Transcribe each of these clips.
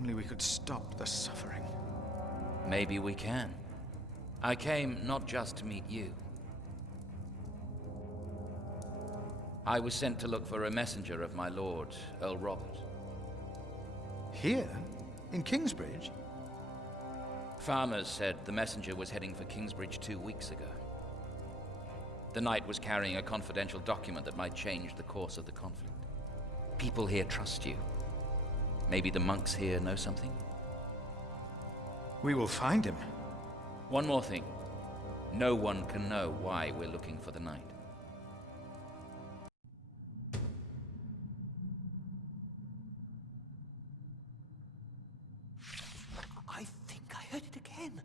only we could stop the suffering. Maybe we can. I came not just to meet you. I was sent to look for a messenger of my lord, Earl Robert. Here? In Kingsbridge? Farmers said the messenger was heading for Kingsbridge 2 weeks ago. The knight was carrying a confidential document that might change the course of the conflict. People here trust you. Maybe the monks here know something? We will find him. One more thing. No one can know why we're looking for the knight. I think I heard it again.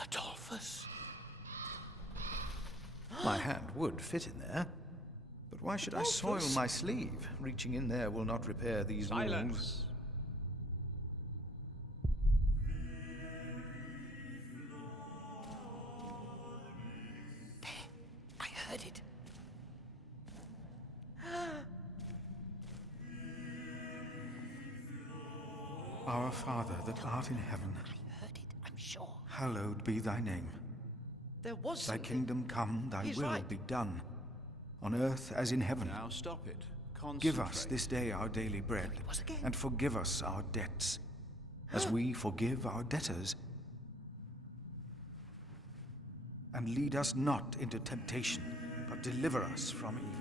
Adolphus. My hand would fit in there. But why should I soil my sleeve? Reaching in there will not repair these wounds. I heard it. Our Father that art in heaven, I heard it, I'm sure. hallowed be thy name. There was Thy something. kingdom come, thy He's will right. be done, on earth as in heaven. Now stop it. Concentrate. Give us this day our daily bread, It was again. and forgive us our debts, as we forgive our debtors. And lead us not into temptation, but deliver us from evil.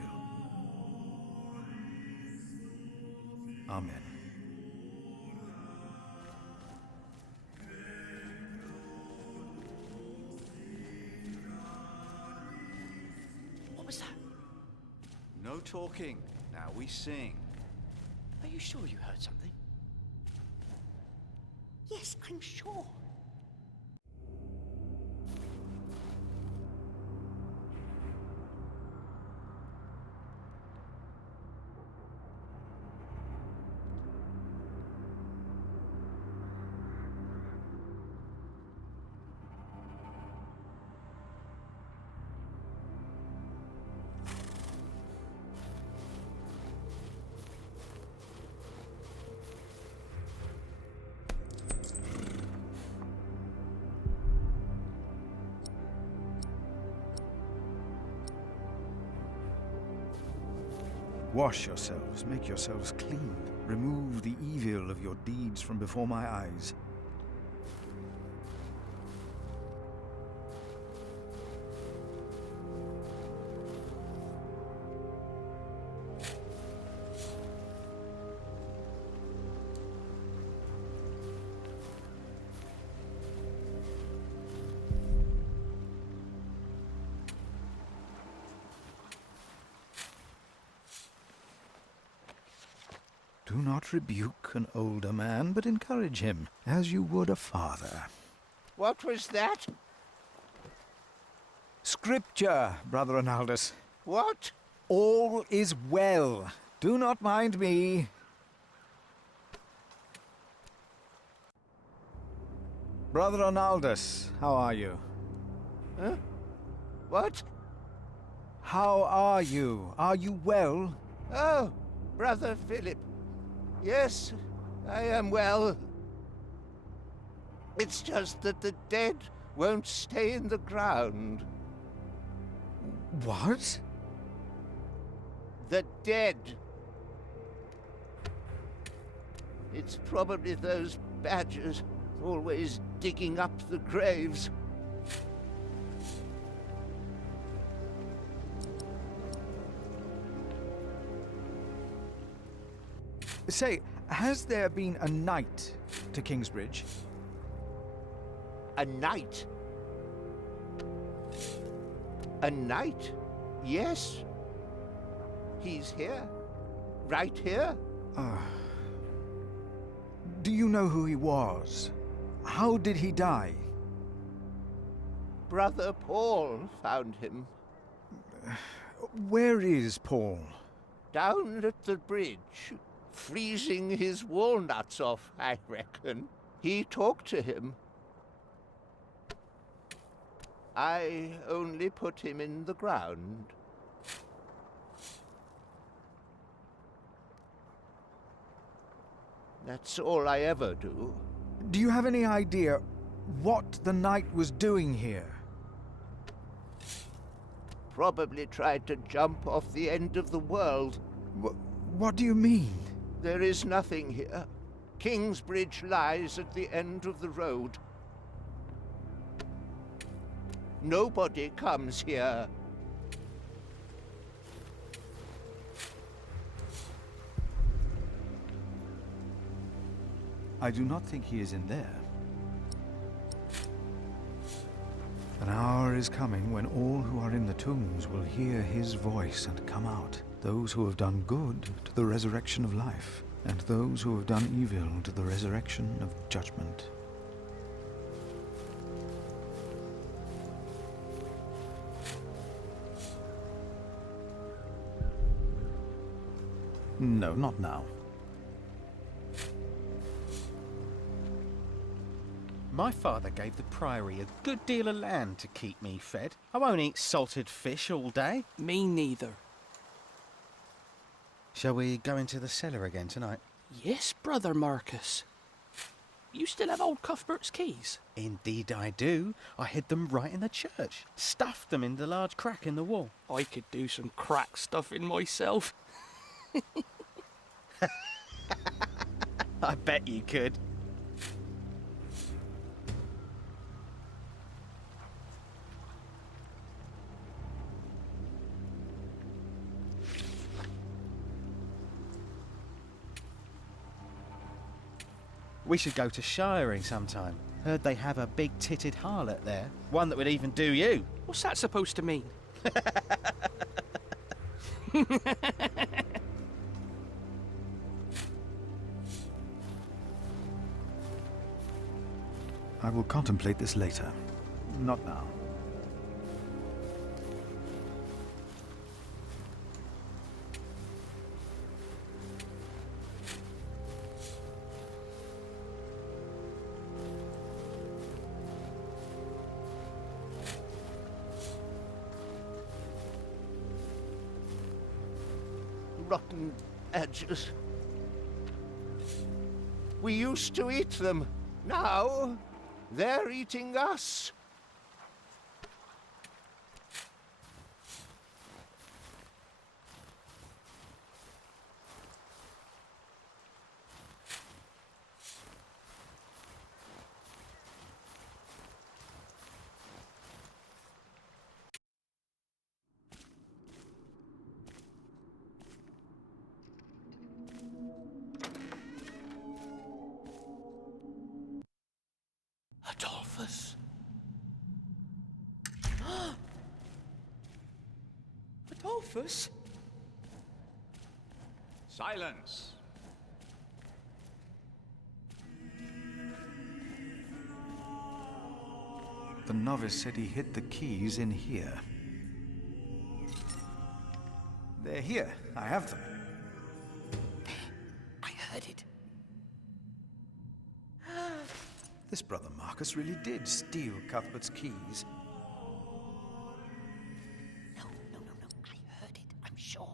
Amen. What was that? No talking. Now we sing. Are you sure you heard something? Yes, I'm sure. Wash yourselves, make yourselves clean. Remove the evil of your deeds from before my eyes. Do not rebuke an older man, but encourage him, as you would a father. What was that? Scripture, Brother Arnaldus. What? All is well. Do not mind me. Brother Arnaldus, how are you? Huh? What? How are you? Are you well? Oh, Brother Philip. Yes, I am well. It's just that the dead won't stay in the ground. What? The dead. It's probably those badgers always digging up the graves. Say, has there been a knight to Kingsbridge? A knight? A knight? Yes. He's here. Right here. Do you know who he was? How did he die? Brother Paul found him. Where is Paul? Down at the bridge, freezing his walnuts off, I reckon. He talked to him. I only put him in the ground. That's all I ever do. Do you have any idea what the knight was doing here? Probably tried to jump off the end of the world. What do you mean? There is nothing here. Kingsbridge lies at the end of the road. Nobody comes here. I do not think he is in there. An hour is coming when all who are in the tombs will hear his voice and come out. Those who have done good to the resurrection of life, and those who have done evil to the resurrection of judgment. No, not now. My father gave the Priory a good deal of land to keep me fed. I won't eat salted fish all day. Me neither. Shall we go into the cellar again tonight? Yes, Brother Marcus. You still have old Cuthbert's keys? Indeed I do. I hid them right in the church. Stuffed them in the large crack in the wall. I could do some crack stuffing myself. I bet you could. We should go to shiring sometime. Heard they have a big-titted harlot there. One that would even do you. What's that supposed to mean? I will contemplate this later. Not now. Rotten edges. We used to eat them. Now, they're eating us. Adolphus. Adolphus? Silence! The novice said he hid the keys in here. They're here. I have them. I heard it. This brother Marcus really did steal Cuthbert's keys. No. I heard it, I'm sure.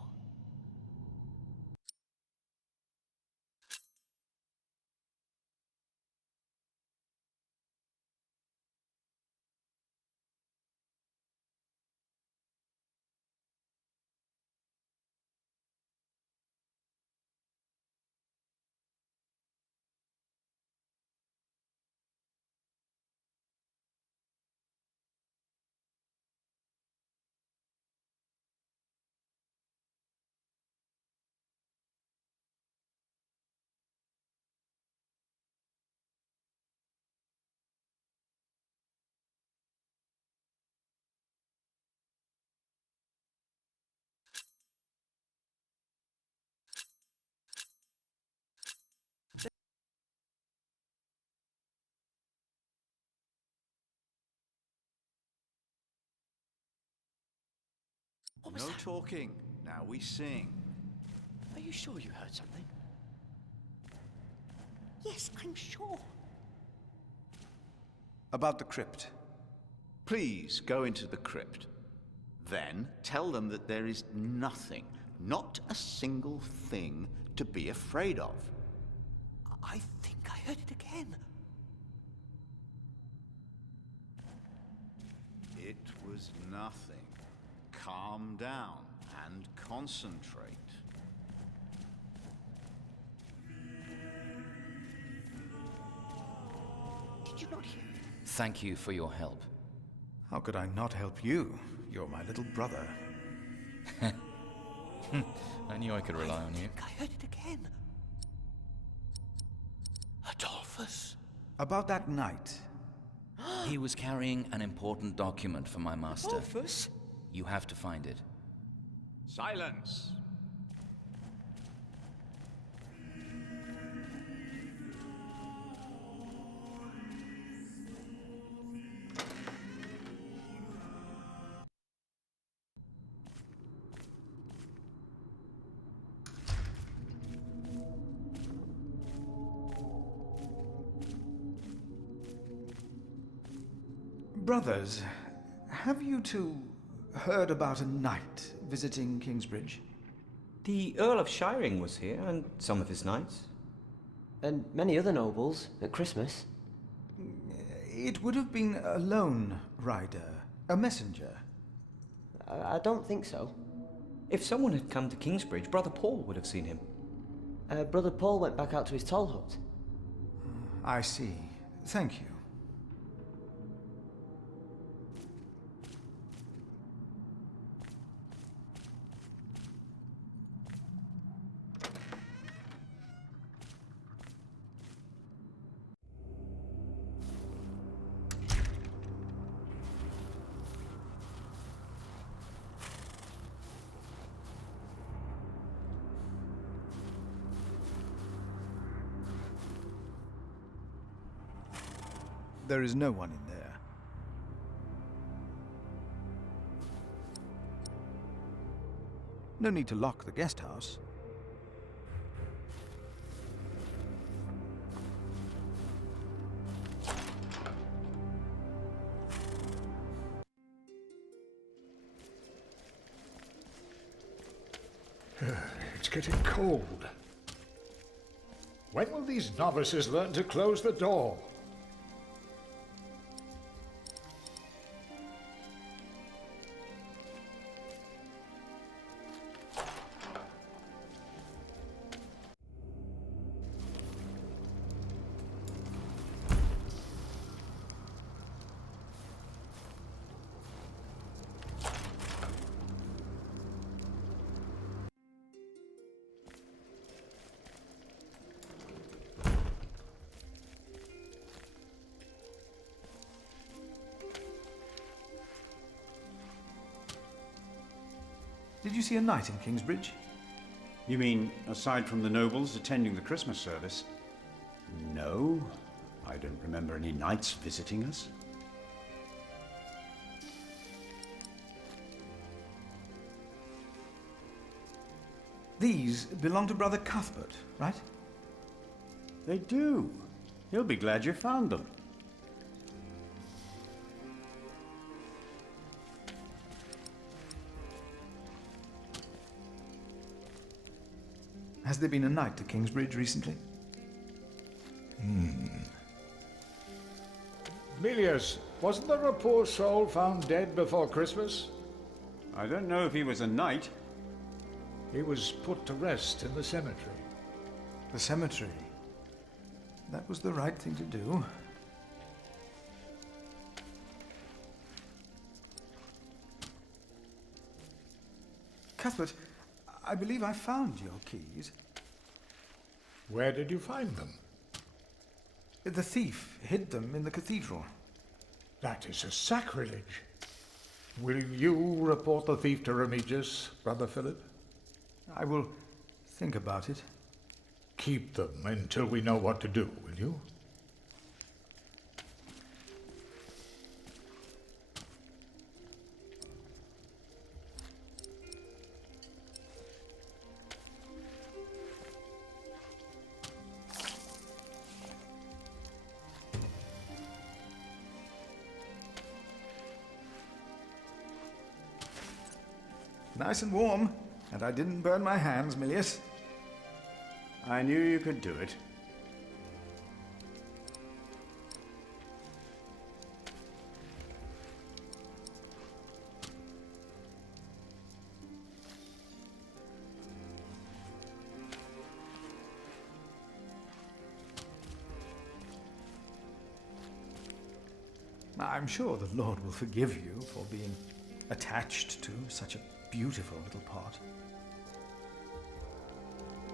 What was No that? talking. Now we sing. Are you sure you heard something? Yes, I'm sure. About the crypt. Please go into the crypt. Then tell them that there is nothing, not a single thing, to be afraid of. I think I heard it again. It was nothing. Calm down and concentrate. Did you not hear it? Thank you for your help. How could I not help you? You're my little brother. I knew I could rely on you. I heard it again. Adolphus. About that night. He was carrying an important document for my master. Adolphus? You have to find it. Silence! Brothers, have you two heard about a knight visiting Kingsbridge? The Earl of Shiring was here, and some of his knights. And many other nobles at Christmas. It would have been a lone rider, a messenger. I don't think so. If someone had come to Kingsbridge, Brother Paul would have seen him. Brother Paul went back out to his toll hut. I see. Thank you. There is no one in there. No need to lock the guest house. It's getting cold. When will these novices learn to close the door? Did you see a knight in Kingsbridge? You mean, aside from the nobles attending the Christmas service? No, I don't remember any knights visiting us. These belong to Brother Cuthbert, right? They do. He'll be glad you found them. Has there been a knight to Kingsbridge recently? Milius, wasn't there a poor soul found dead before Christmas? I don't know if he was a knight. He was put to rest in the cemetery. The cemetery. That was the right thing to do. Cuthbert, I believe I found your keys. Where did you find them? The thief hid them in the cathedral. That is a sacrilege. Will you report the thief to Remigius, Brother Philip? I will think about it. Keep them until we know what to do, will you? Nice and warm, and I didn't burn my hands, Milius. I knew you could do it. I'm sure the Lord will forgive you for being attached to such a beautiful little pot.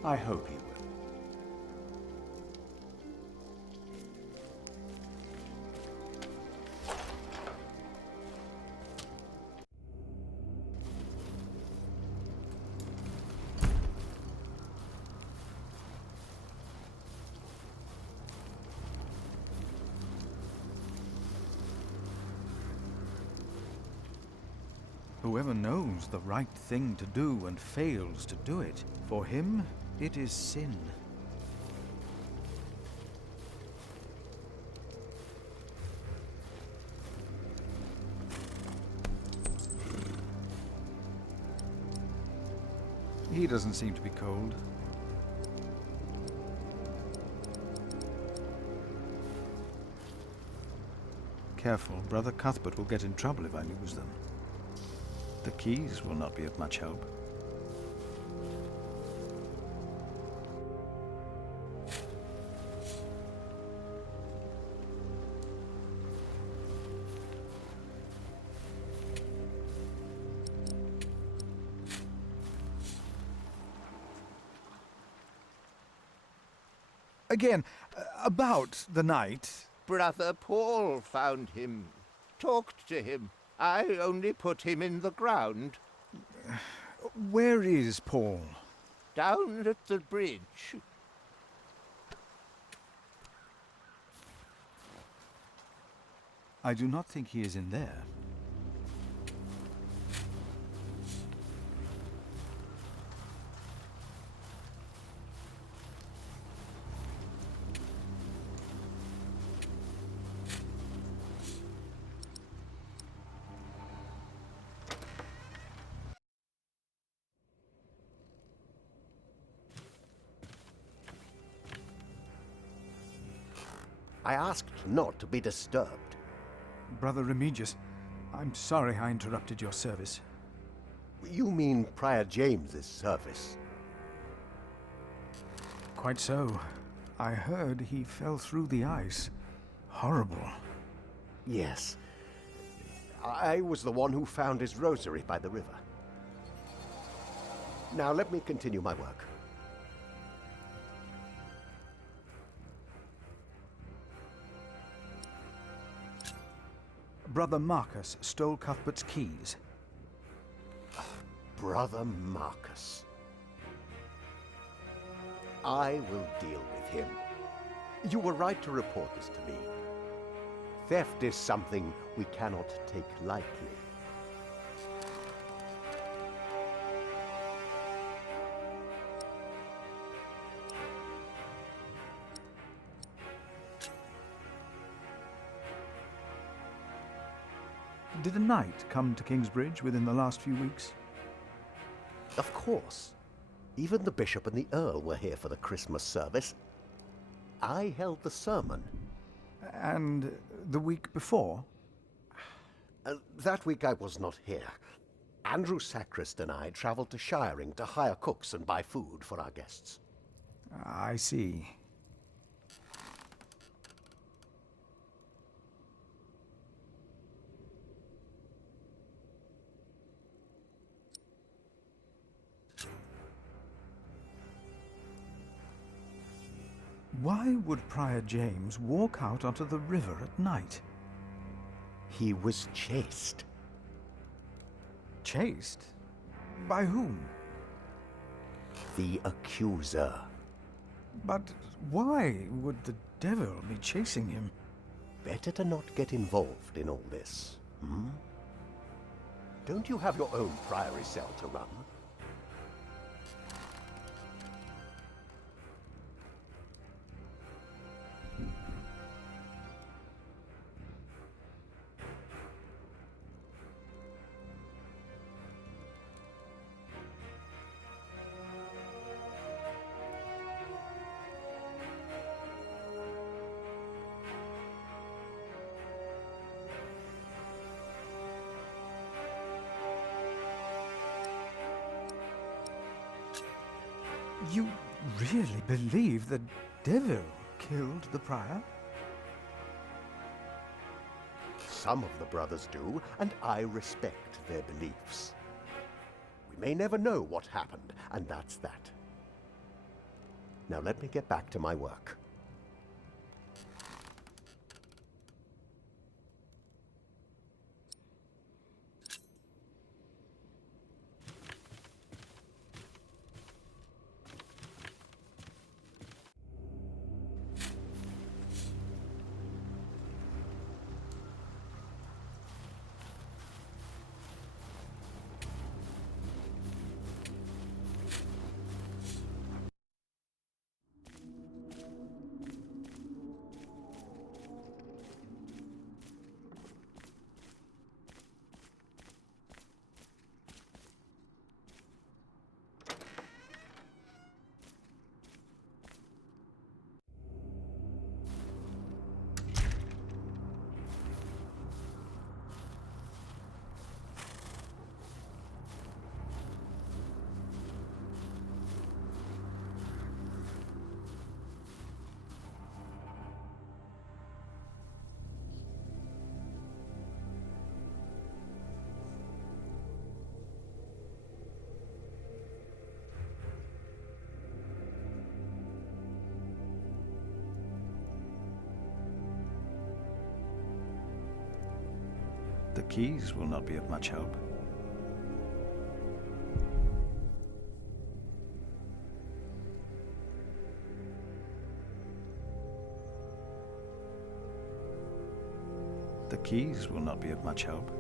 I hope he will. Whoever knows the right thing to do and fails to do it, for him it is sin. He doesn't seem to be cold. Careful, Brother Cuthbert will get in trouble if I lose them. The keys will not be of much help. Again, about the knight. Brother Paul found him, talked to him. I only put him in the ground. Where is Paul? Down at the bridge. I do not think he is in there. I asked not to be disturbed. Brother Remigius, I'm sorry I interrupted your service. You mean Prior James's service? Quite so. I heard he fell through the ice. Horrible. Yes. I was the one who found his rosary by the river. Now let me continue my work. Brother Marcus stole Cuthbert's keys. Brother Marcus. I will deal with him. You were right to report this to me. Theft is something we cannot take lightly. Did a knight come to Kingsbridge within the last few weeks? Of course. Even the bishop and the earl were here for the Christmas service. I held the sermon. And the week before? That week I was not here. Andrew Sacrist and I traveled to Shiring to hire cooks and buy food for our guests. I see. Why would Prior James walk out onto the river at night? He was chased. Chased? By whom? The accuser. But why would the devil be chasing him? Better to not get involved in all this, hmm? Don't you have your own priory cell to run? You really believe the devil killed the prior? Some of the brothers do, and I respect their beliefs. We may never know what happened, and that's that. Now let me get back to my work. The keys will not be of much help. The keys will not be of much help.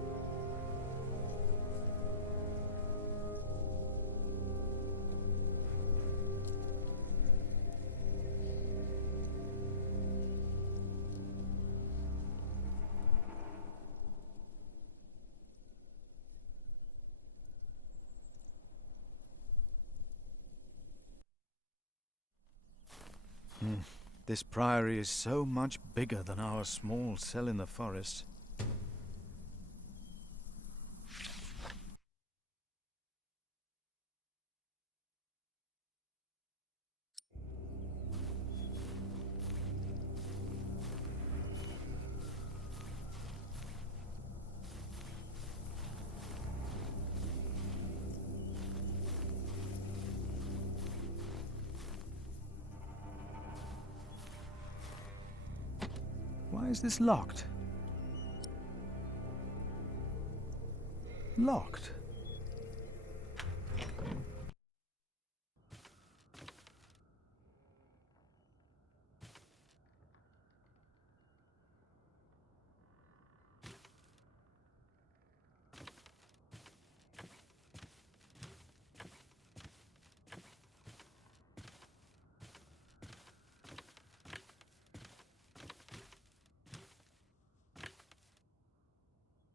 This priory is so much bigger than our small cell in the forest. Why is this locked? Locked.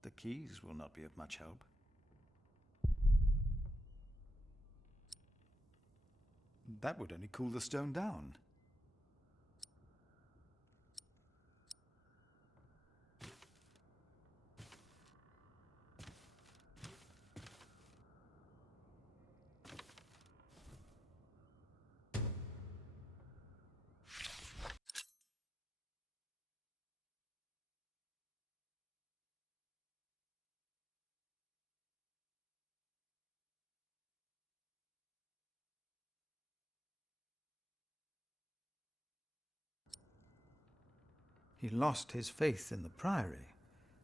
The keys will not be of much help. That would only cool the stone down. He lost his faith in the priory,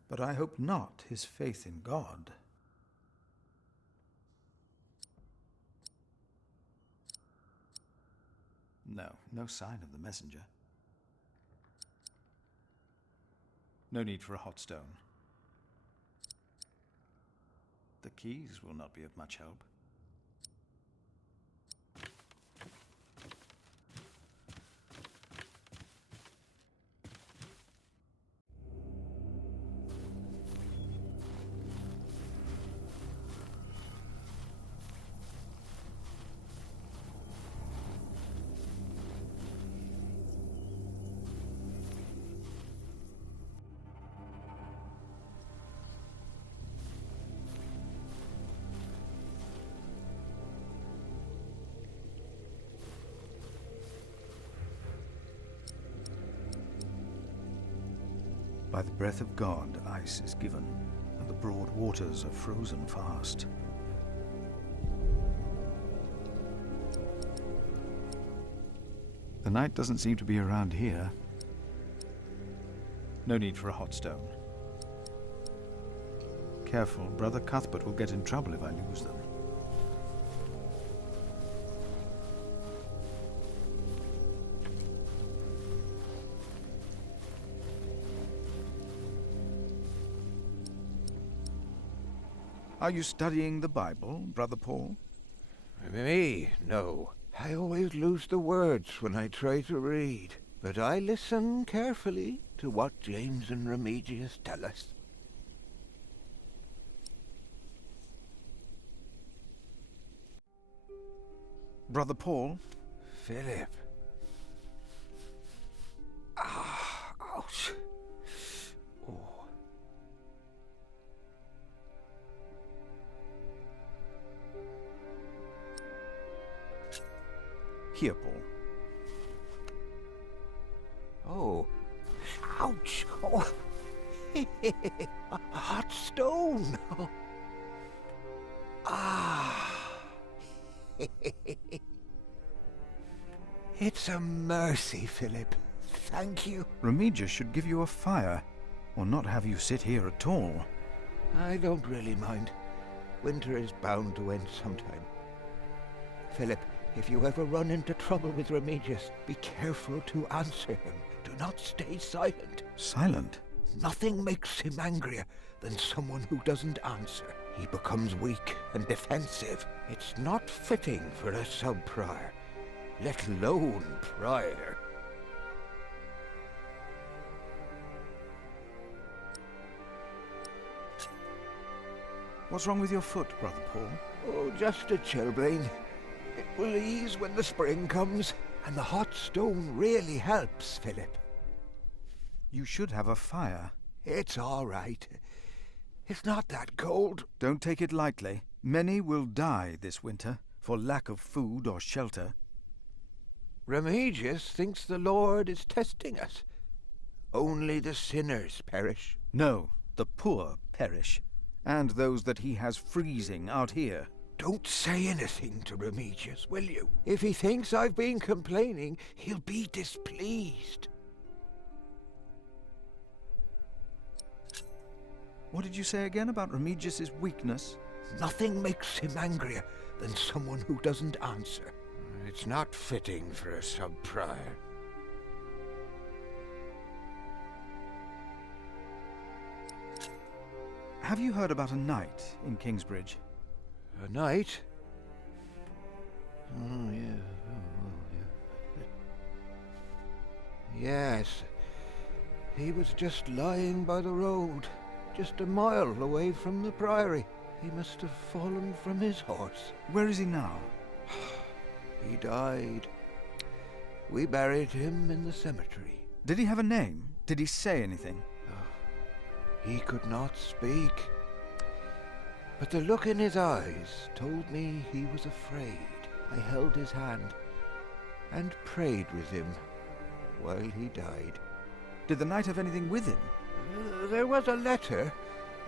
but I hope not his faith in God. No, no sign of the messenger. No need for a hot stone. The keys will not be of much help. By the breath of God, ice is given, and the broad waters are frozen fast. The knight doesn't seem to be around here. No need for a hot stone. Careful, Brother Cuthbert will get in trouble if I lose them. Are you studying the Bible, Brother Paul? Me? No. I always lose the words when I try to read. But I listen carefully to what James and Remigius tell us. Brother Paul? Philip. Ah, ouch. Oh. Here, Paul. Oh. Ouch. Oh. A hot stone. Oh. Ah. It's a mercy, Philip. Thank you. Remigius should give you a fire, or not have you sit here at all. I don't really mind. Winter is bound to end sometime. Philip, if you ever run into trouble with Remigius, be careful to answer him. Do not stay silent. Silent? Nothing makes him angrier than someone who doesn't answer. He becomes weak and defensive. It's not fitting for a sub-prior, let alone prior. What's wrong with your foot, Brother Paul? Oh, just a chilblain. It will ease when the spring comes, and the hot stone really helps, Philip. You should have a fire. It's all right. It's not that cold. Don't take it lightly. Many will die this winter for lack of food or shelter. Remigius thinks the Lord is testing us. Only the sinners perish. No, the poor perish, and those that he has freezing out here. Don't say anything to Remigius, will you? If he thinks I've been complaining, he'll be displeased. What did you say again about Remigius's weakness? Nothing makes him angrier than someone who doesn't answer. It's not fitting for a sub-prior. Have you heard about a knight in Kingsbridge? A knight? Oh, yeah. Oh, yeah. Yes. He was just lying by the road, just a mile away from the priory. He must have fallen from his horse. Where is he now? He died. We buried him in the cemetery. Did he have a name? Did he say anything? He could not speak. But the look in his eyes told me he was afraid. I held his hand and prayed with him while he died. Did the knight have anything with him? There was a letter.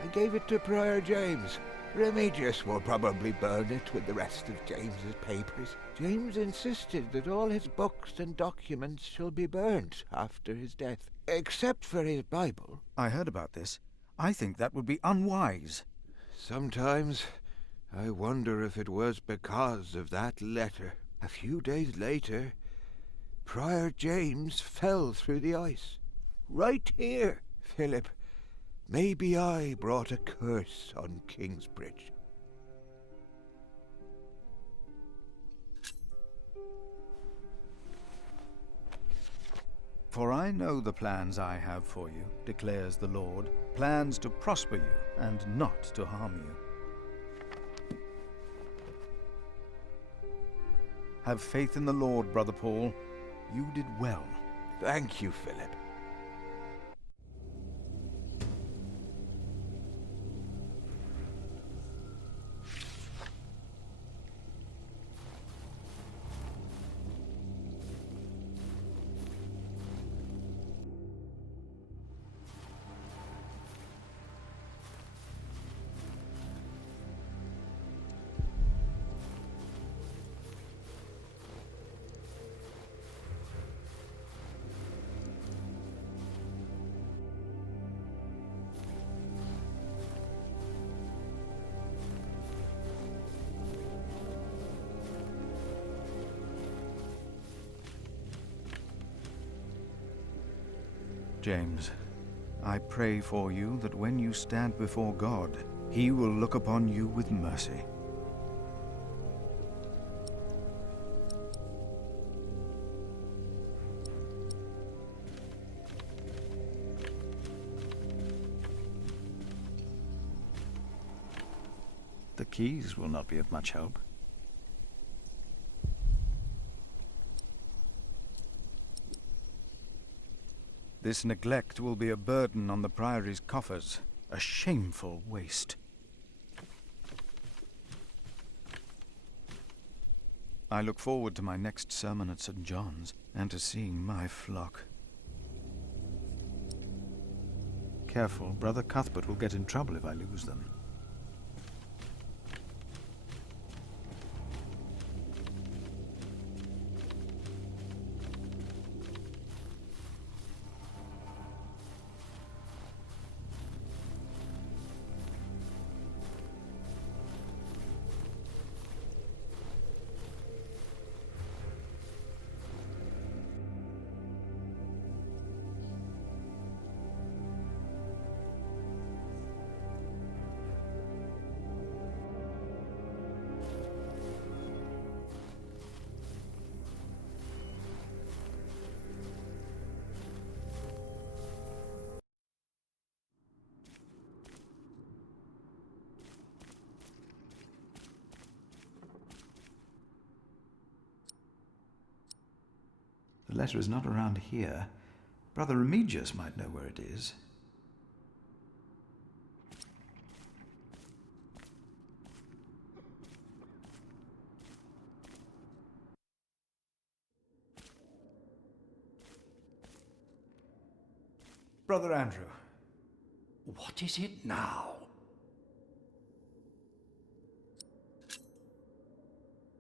I gave it to Prior James. Remigius will probably burn it with the rest of James's papers. James insisted that all his books and documents shall be burnt after his death, except for his Bible. I heard about this. I think that would be unwise. Sometimes I wonder if it was because of that letter. A few days later, Prior James fell through the ice. Right here, Philip. Maybe I brought a curse on Kingsbridge. For I know the plans I have for you, declares the Lord, plans to prosper you and not to harm you. Have faith in the Lord, Brother Paul. You did well. Thank you, Philip. James, I pray for you that when you stand before God, he will look upon you with mercy. The keys will not be of much help. This neglect will be a burden on the Priory's coffers, a shameful waste. I look forward to my next sermon at St. John's, and to seeing my flock. Careful, Brother Cuthbert will get in trouble if I lose them. The letter is not around here. Brother Remigius might know where it is. Brother Andrew. What is it now?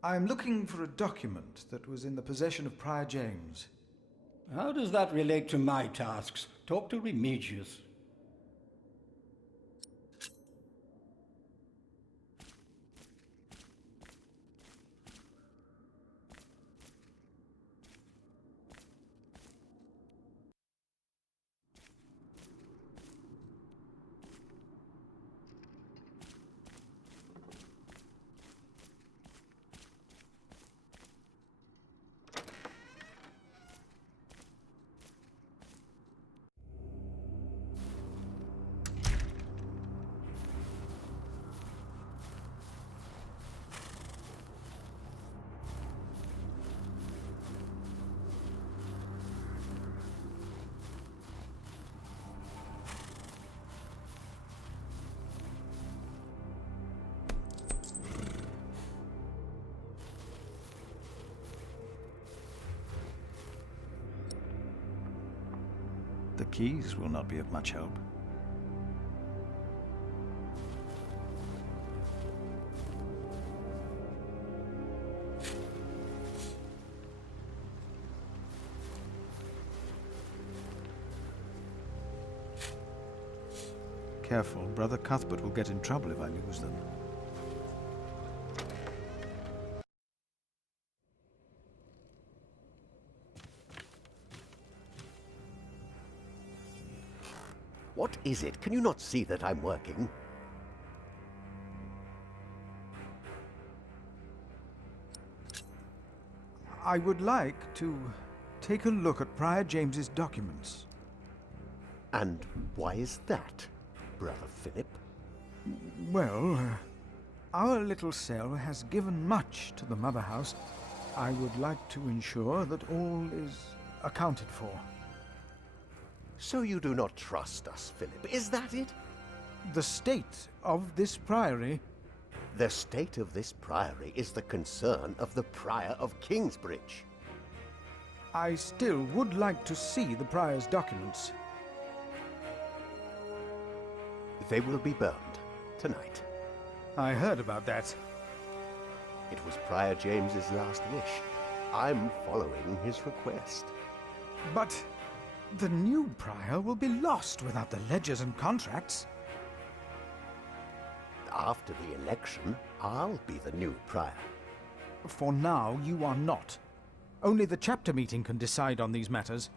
I am looking for a document that was in the possession of Prior James. How does that relate to my tasks? Talk to Remigius. The keys will not be of much help. Careful, Brother Cuthbert will get in trouble if I lose them. What is it? Can you not see that I'm working? I would like to take a look at Prior James's documents. And why is that, Brother Philip? Well, our little cell has given much to the Mother House. I would like to ensure that all is accounted for. So you do not trust us, Philip, is that it? The state of this priory... The state of this priory is the concern of the Prior of Kingsbridge. I still would like to see the prior's documents. They will be burned tonight. I heard about that. It was Prior James's last wish. I'm following his request. But the new prior will be lost without the ledgers and contracts. After the election, I'll be the new prior. For now, you are not. Only the chapter meeting can decide on these matters.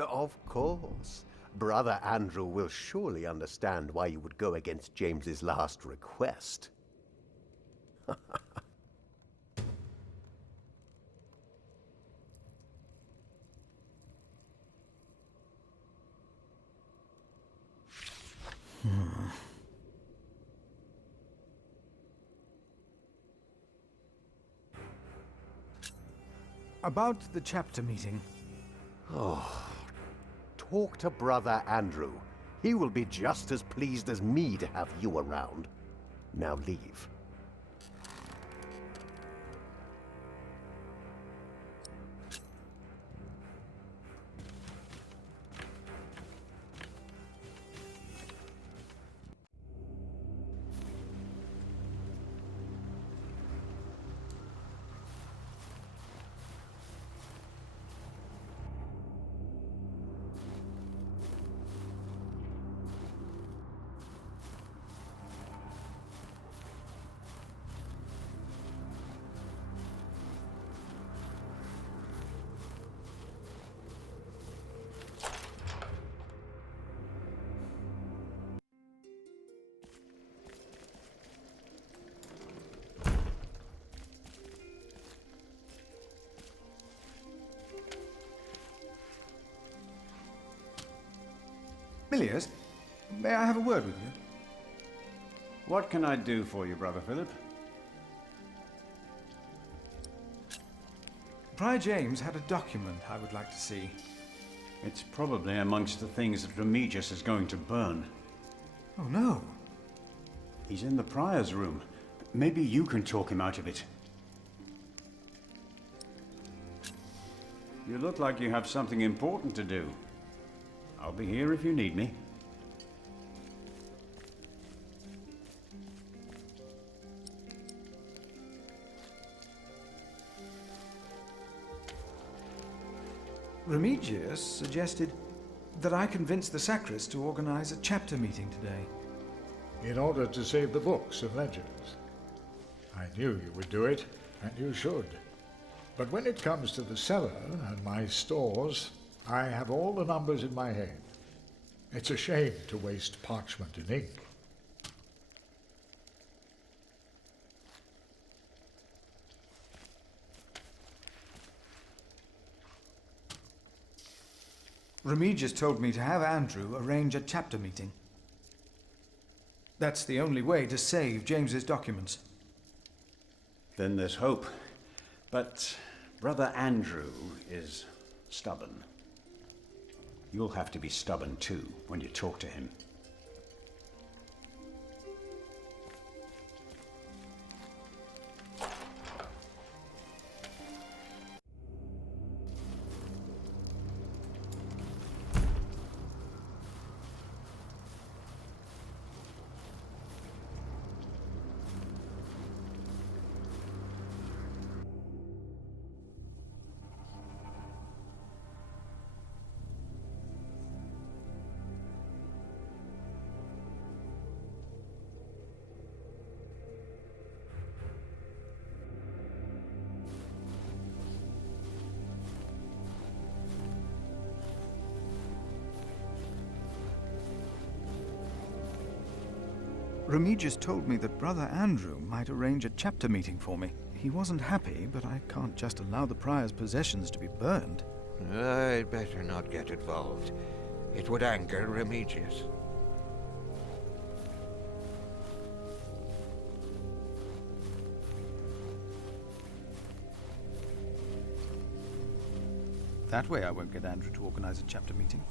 Of course. Brother Andrew will surely understand why you would go against James's last request. About the chapter meeting. Oh, talk to Brother Andrew. He will be just as pleased as me to have you around. Now leave. Milius, may I have a word with you? What can I do for you, Brother Philip? Prior James had a document I would like to see. It's probably amongst the things that Remigius is going to burn. Oh, no. He's in the Prior's room. Maybe you can talk him out of it. You look like you have something important to do. I'll be here if you need me. Remigius suggested that I convince the sacrist to organize a chapter meeting today. In order to save the books and legends. I knew you would do it, and you should. But when it comes to the cellar and my stores, I have all the numbers in my head. It's a shame to waste parchment and ink. Remigius told me to have Andrew arrange a chapter meeting. That's the only way to save James's documents. Then there's hope. But Brother Andrew is stubborn. You'll have to be stubborn too when you talk to him. Remigius told me that Brother Andrew might arrange a chapter meeting for me. He wasn't happy, but I can't just allow the prior's possessions to be burned. I'd better not get involved. It would anger Remigius. That way I won't get Andrew to organize a chapter meeting.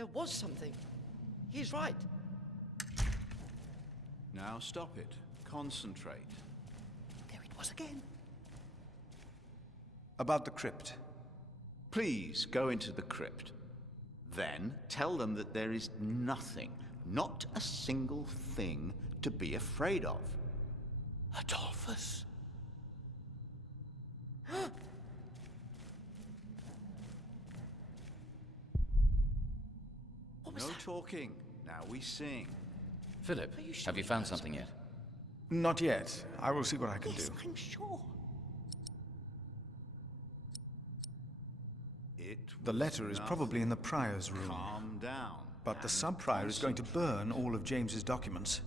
There was something. He's right. Now stop it. Concentrate. There it was again. About the crypt. Please go into the crypt. Then tell them that there is nothing, not a single thing, to be afraid of. Adolphus. No talking. Now we sing. Philip, have you found something yet? Not yet. I will see what I can do. I'm sure. The letter is probably in the prior's room. Calm down. But the sub-prior is going to burn all of James's documents.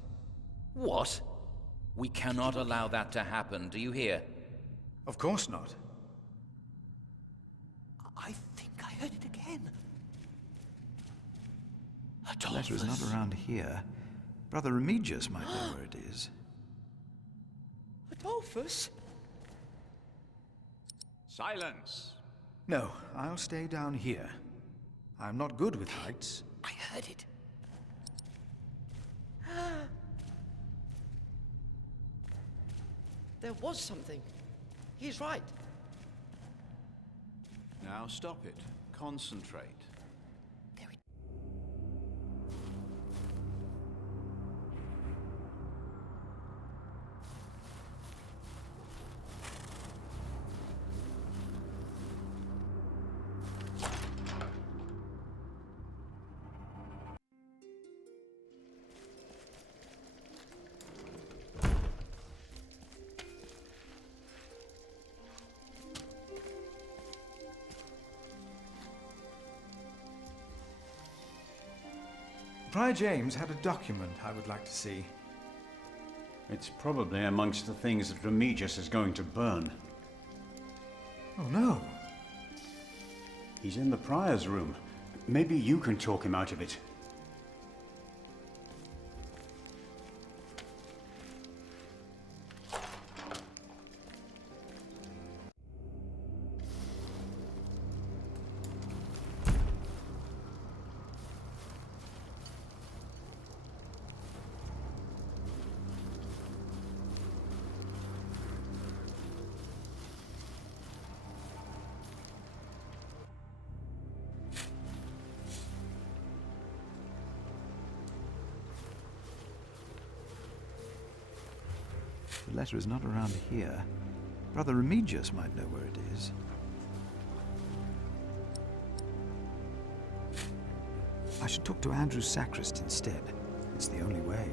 What? We cannot allow that to happen, do you hear? Of course not. I think I heard it again. The letter is not around here. Brother Remigius might know where it is. Adolphus? Silence! No, I'll stay down here. I'm not good with heights. I heard it. There was something. He's right. Now stop it. Concentrate. Prior James had a document I would like to see. It's probably amongst the things that Remigius is going to burn. Oh no! He's in the prior's room. Maybe you can talk him out of it. The letter is not around here. Brother Remigius might know where it is. I should talk to Andrew's sacrist instead. It's the only way.